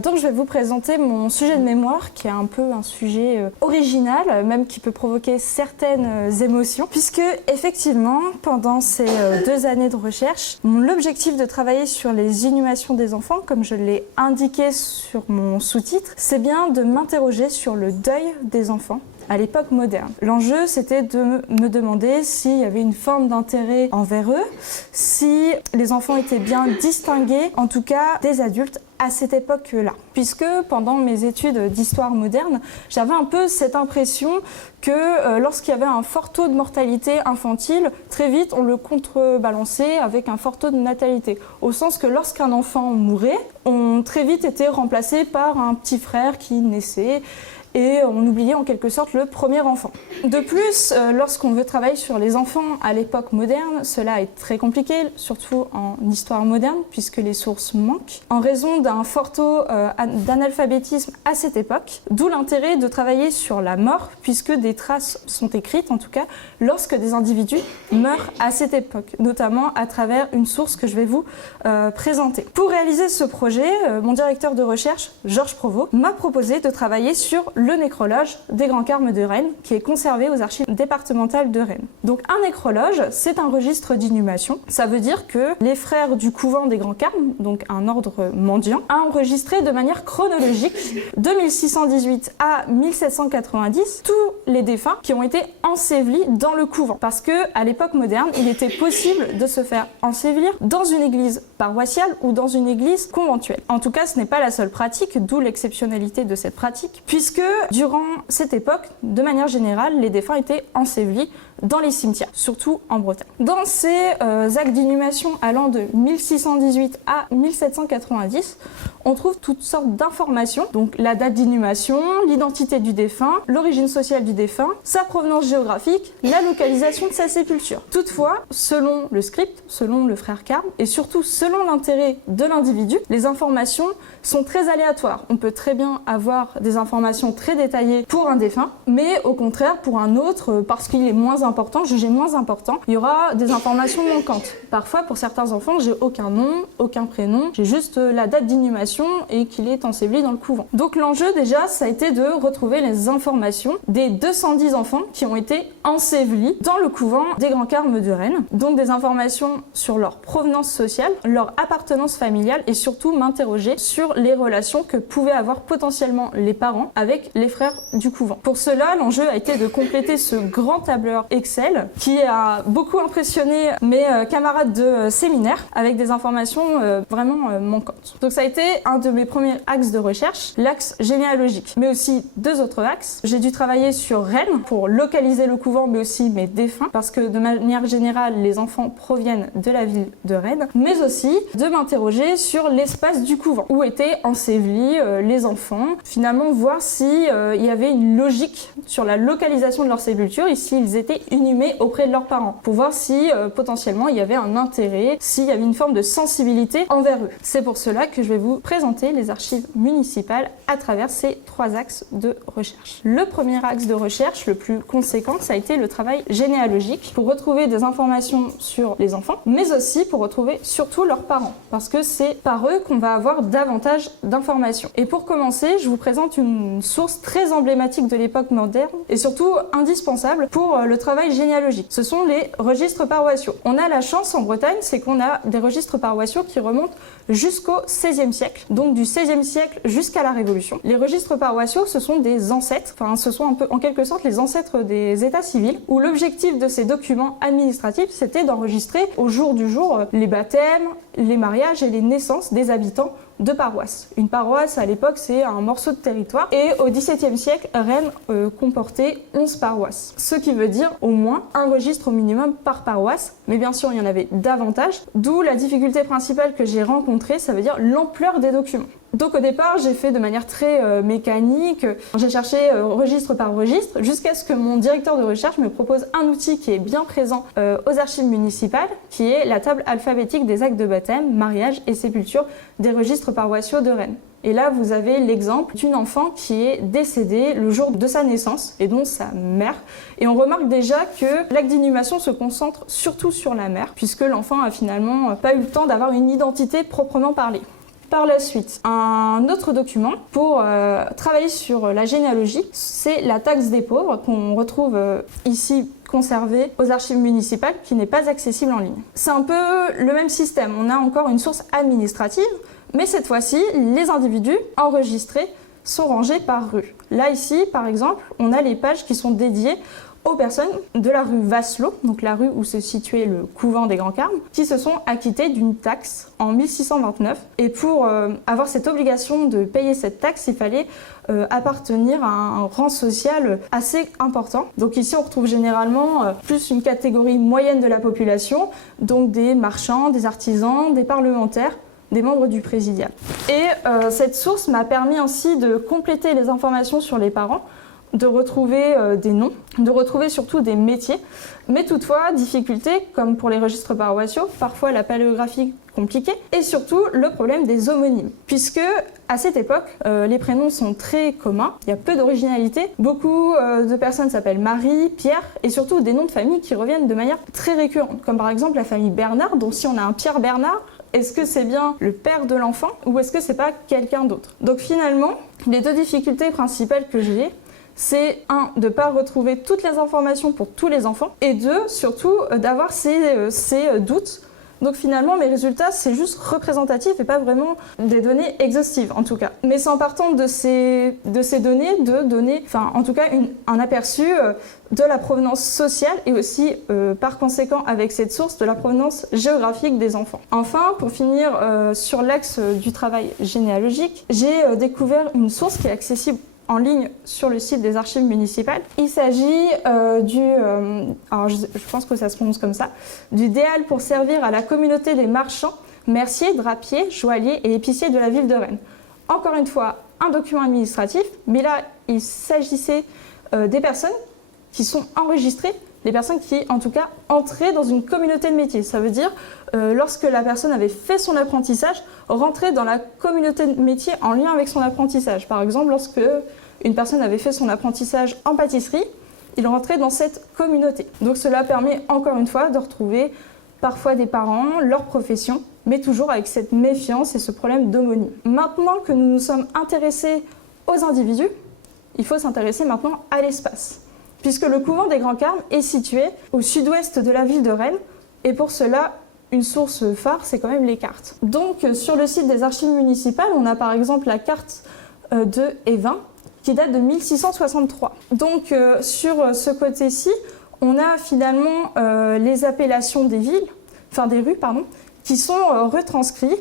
Donc je vais vous présenter mon sujet de mémoire qui est un peu un sujet original, même qui peut provoquer certaines émotions, puisque effectivement pendant ces 2 années de recherche, l'objectif de travailler sur les inhumations des enfants, comme je l'ai indiqué sur mon sous-titre, c'est bien de m'interroger sur le deuil des enfants à l'époque moderne. L'enjeu, c'était de me demander s'il y avait une forme d'intérêt envers eux, si les enfants étaient bien distingués, en tout cas des adultes, à cette époque-là. Puisque pendant mes études d'histoire moderne, j'avais un peu cette impression que lorsqu'il y avait un fort taux de mortalité infantile, très vite on le contrebalançait avec un fort taux de natalité. Au sens que lorsqu'un enfant mourait, on très vite était remplacé par un petit frère qui naissait, et on oubliait en quelque sorte le premier enfant. De plus, lorsqu'on veut travailler sur les enfants à l'époque moderne, cela est très compliqué, surtout en histoire moderne, puisque les sources manquent, en raison d'un fort taux d'analphabétisme à cette époque, d'où l'intérêt de travailler sur la mort, puisque des traces sont écrites, en tout cas, lorsque des individus meurent à cette époque, notamment à travers une source que je vais vous présenter. Pour réaliser ce projet, mon directeur de recherche, Georges Provost, m'a proposé de travailler sur le nécrologe des Grands Carmes de Rennes, qui est conservé aux archives départementales de Rennes. Donc un nécrologe, c'est un registre d'inhumation. Ça veut dire que les frères du couvent des Grands Carmes, donc un ordre mendiant, a enregistré de manière chronologique, de 1618 à 1790, tous les défunts qui ont été ensevelis dans le couvent. Parce que à l'époque moderne, il était possible de se faire ensevelir dans une église paroissiale ou dans une église conventuelle. En tout cas, ce n'est pas la seule pratique, d'où l'exceptionnalité de cette pratique, puisque durant cette époque, de manière générale, les défunts étaient ensevelis dans les cimetières, surtout en Bretagne. Dans ces actes d'inhumation allant de 1618 à 1790, on trouve toutes sortes d'informations, donc la date d'inhumation, l'identité du défunt, l'origine sociale du défunt, sa provenance géographique, la localisation de sa sépulture. Toutefois, selon le script, selon le frère Carme, et surtout selon l'intérêt de l'individu, les informations sont très aléatoires. On peut très bien avoir des informations très détaillées pour un défunt, mais au contraire, pour un autre, parce qu'il est moins important, jugé moins important, il y aura des informations manquantes. Parfois, pour certains enfants, j'ai aucun nom, aucun prénom, j'ai juste la date d'inhumation et qu'il est enseveli dans le couvent. Donc l'enjeu déjà, ça a été de retrouver les informations des 210 enfants qui ont été ensevelis dans le couvent des Grands Carmes de Rennes. Donc des informations sur leur provenance sociale, leur appartenance familiale et surtout m'interroger sur les relations que pouvaient avoir potentiellement les parents avec les frères du couvent. Pour cela, l'enjeu a été de compléter ce grand tableur Excel qui a beaucoup impressionné mes camarades de séminaire avec des informations vraiment manquantes. Donc ça a été un de mes premiers axes de recherche, l'axe généalogique, mais aussi 2 autres axes. J'ai dû travailler sur Rennes pour localiser le couvent, mais aussi mes défunts, parce que de manière générale, les enfants proviennent de la ville de Rennes, mais aussi de m'interroger sur l'espace du couvent, où étaient ensevelis les enfants, finalement voir si il y avait une logique sur la localisation de leur sépulture et s'ils étaient inhumés auprès de leurs parents, pour voir si potentiellement il y avait un intérêt, s'il y avait une forme de sensibilité envers eux. C'est pour cela que je vais vous présenter les archives municipales à travers ces 3 axes de recherche. Le premier axe de recherche, le plus conséquent, ça a été le travail généalogique pour retrouver des informations sur les enfants, mais aussi pour retrouver surtout leurs parents, parce que c'est par eux qu'on va avoir davantage d'informations. Et pour commencer, je vous présente une source très emblématique de l'époque moderne et surtout indispensable pour le travail généalogique. Ce sont les registres paroissiaux. On a la chance en Bretagne, c'est qu'on a des registres paroissiaux qui remontent jusqu'au XVIe siècle, donc du XVIe siècle jusqu'à la Révolution. Les registres paroissiaux, ce sont des ancêtres, ce sont un peu en quelque sorte les ancêtres des états civils, où l'objectif de ces documents administratifs, c'était d'enregistrer au jour du jour les baptêmes, les mariages et les naissances des habitants de paroisse. Une paroisse, à l'époque, c'est un morceau de territoire. Et au XVIIe siècle, Rennes comportait 11 paroisses. Ce qui veut dire au moins un registre au minimum par paroisse. Mais bien sûr, il y en avait davantage. D'où la difficulté principale que j'ai rencontrée, ça veut dire l'ampleur des documents. Donc au départ, j'ai fait de manière très mécanique, j'ai cherché registre par registre, jusqu'à ce que mon directeur de recherche me propose un outil qui est bien présent aux archives municipales, qui est la table alphabétique des actes de baptême, mariage et sépulture des registres paroissiaux de Rennes. Et là, vous avez l'exemple d'une enfant qui est décédée le jour de sa naissance, et donc sa mère. Et on remarque déjà que l'acte d'inhumation se concentre surtout sur la mère, puisque l'enfant a finalement pas eu le temps d'avoir une identité proprement parlée. Par la suite, un autre document pour travailler sur la généalogie, c'est la taxe des pauvres qu'on retrouve ici conservée aux archives municipales qui n'est pas accessible en ligne. C'est un peu le même système, on a encore une source administrative, mais cette fois-ci, les individus enregistrés sont rangés par rue. Là, ici, par exemple, on a les pages qui sont dédiées aux personnes de la rue Vasselot, donc la rue où se situait le couvent des Grands Carmes, qui se sont acquittées d'une taxe en 1629. Et pour avoir cette obligation de payer cette taxe, il fallait appartenir à un rang social assez important. Donc ici, on retrouve généralement plus une catégorie moyenne de la population, donc des marchands, des artisans, des parlementaires, des membres du présidial. Et cette source m'a permis ainsi de compléter les informations sur les parents, de retrouver des noms, de retrouver surtout des métiers, mais toutefois, difficulté, comme pour les registres paroissiaux, parfois la paléographie compliquée, et surtout le problème des homonymes, puisque à cette époque, les prénoms sont très communs, il y a peu d'originalité, beaucoup de personnes s'appellent Marie, Pierre, et surtout des noms de famille qui reviennent de manière très récurrente, comme par exemple la famille Bernard, donc si on a un Pierre Bernard, est-ce que c'est bien le père de l'enfant ou est-ce que c'est pas quelqu'un d'autre? Donc finalement, les deux difficultés principales que j'ai, c'est un, de ne pas retrouver toutes les informations pour tous les enfants, et deux, surtout, d'avoir ces doutes. Donc finalement, mes résultats, c'est juste représentatif et pas vraiment des données exhaustives, en tout cas. Mais c'est en partant de ces données, de donner, enfin, en tout cas, un aperçu de la provenance sociale et aussi, par conséquent, avec cette source, de la provenance géographique des enfants. Enfin, pour finir sur l'axe du travail généalogique, j'ai découvert une source qui est accessible en ligne sur le site des archives municipales. Il s'agit alors je pense que ça se prononce comme ça, du déal pour servir à la communauté des marchands, merciers, drapiers, joailliers et épiciers de la ville de Rennes. Encore une fois, un document administratif, mais là, il s'agissait des personnes qui sont enregistrées, des personnes qui, en tout cas, entraient dans une communauté de métiers. Ça veut dire, lorsque la personne avait fait son apprentissage, rentrer dans la communauté de métiers en lien avec son apprentissage. Par exemple, lorsque une personne avait fait son apprentissage en pâtisserie, il rentrait dans cette communauté. Donc cela permet, encore une fois, de retrouver parfois des parents, leur profession, mais toujours avec cette méfiance et ce problème d'homonie. Maintenant que nous nous sommes intéressés aux individus, il faut s'intéresser maintenant à l'espace, puisque le couvent des Grands Carmes est situé au sud-ouest de la ville de Rennes, et pour cela, une source phare, c'est quand même les cartes. Donc, sur le site des archives municipales, on a par exemple la carte de Évin, qui date de 1663. Donc, sur ce côté-ci, on a finalement les appellations des villes, enfin des rues, pardon, qui sont retranscrits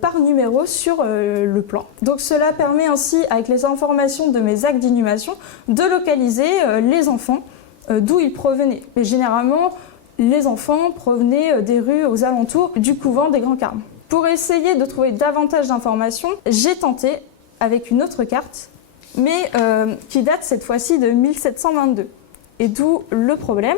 par numéro sur le plan. Donc cela permet ainsi, avec les informations de mes actes d'inhumation, de localiser les enfants, d'où ils provenaient. Mais généralement, les enfants provenaient des rues aux alentours du couvent des Grands Carmes. Pour essayer de trouver davantage d'informations, j'ai tenté avec une autre carte, mais qui date cette fois-ci de 1722. Et d'où le problème,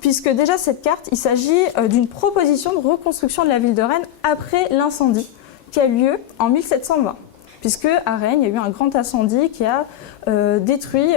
puisque déjà cette carte, il s'agit d'une proposition de reconstruction de la ville de Rennes après l'incendie qui a eu lieu en 1720. Puisque à Rennes, il y a eu un grand incendie qui a détruit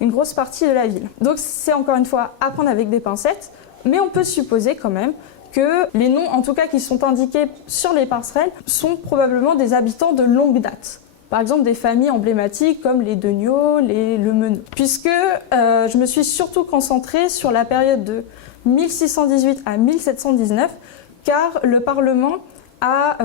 une grosse partie de la ville. Donc c'est encore une fois à prendre avec des pincettes, mais on peut supposer quand même que les noms, en tout cas qui sont indiqués sur les passerelles, sont probablement des habitants de longue date. Par exemple des familles emblématiques comme les Degnaud, les Lemeneux. Puisque je me suis surtout concentrée sur la période de 1618 à 1719, car le Parlement a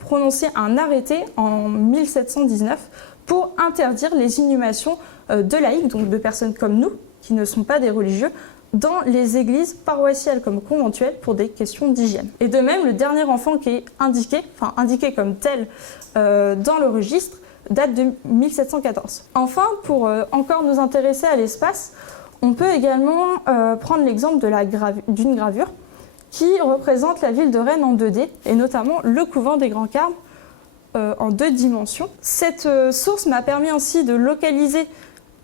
prononcé un arrêté en 1719 pour interdire les inhumations de laïcs, donc de personnes comme nous, qui ne sont pas des religieux, dans les églises paroissiales comme conventuelles pour des questions d'hygiène. Et de même, le dernier enfant qui est indiqué comme tel dans le registre, date de 1714. Enfin, pour encore nous intéresser à l'espace, on peut également prendre l'exemple d'une gravure qui représente la ville de Rennes en 2D, et notamment le couvent des Grands Carmes en 2 dimensions. Cette source m'a permis ainsi de localiser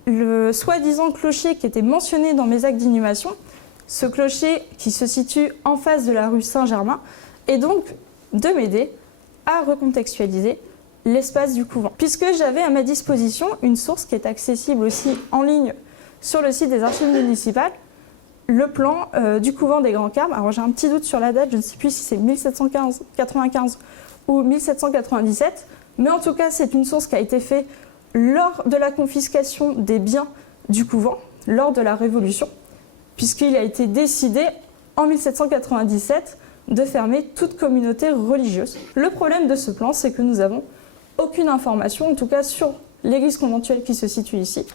le soi-disant clocher qui était mentionné dans mes actes d'inhumation, ce clocher qui se situe en face de la rue Saint-Germain, et donc de m'aider à recontextualiser l'espace du couvent. Puisque j'avais à ma disposition une source qui est accessible aussi en ligne sur le site des archives municipales, le plan du couvent des Grands Carmes. Alors j'ai un petit doute sur la date, je ne sais plus si c'est 1795 ou 1797, mais en tout cas c'est une source qui a été faite lors de la confiscation des biens du couvent, lors de la Révolution, puisqu'il a été décidé en 1797 de fermer toute communauté religieuse. Le problème de ce plan, c'est que nous n'avons aucune information, en tout cas sur l'église conventuelle qui se situe ici,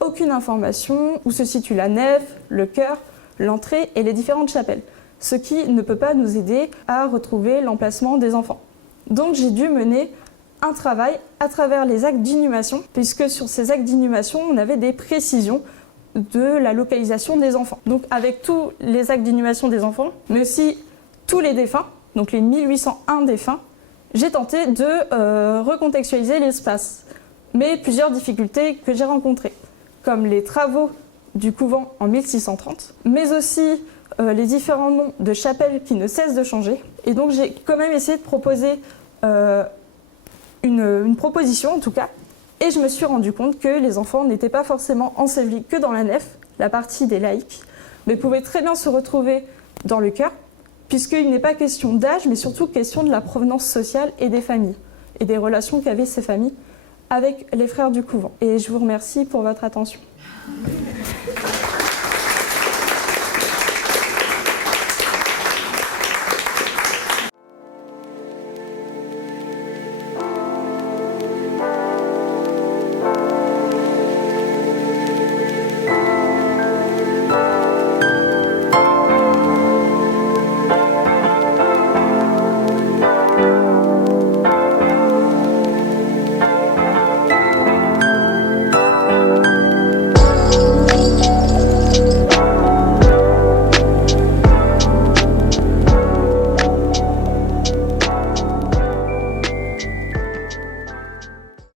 aucune information où se situe la nef, le chœur, l'entrée et les différentes chapelles, ce qui ne peut pas nous aider à retrouver l'emplacement des enfants. Donc j'ai dû mener un travail à travers les actes d'inhumation, puisque sur ces actes d'inhumation, on avait des précisions de la localisation des enfants. Donc avec tous les actes d'inhumation des enfants, mais aussi tous les défunts, donc les 1801 défunts, j'ai tenté de recontextualiser l'espace. Mais plusieurs difficultés que j'ai rencontrées, comme les travaux du couvent en 1630, mais aussi les différents noms de chapelles qui ne cessent de changer. Et donc j'ai quand même essayé de proposer une proposition en tout cas, et je me suis rendu compte que les enfants n'étaient pas forcément ensevelis que dans la nef, la partie des laïcs, mais pouvaient très bien se retrouver dans le chœur, puisqu'il n'est pas question d'âge, mais surtout question de la provenance sociale et des familles, et des relations qu'avaient ces familles avec les frères du couvent. Et je vous remercie pour votre attention.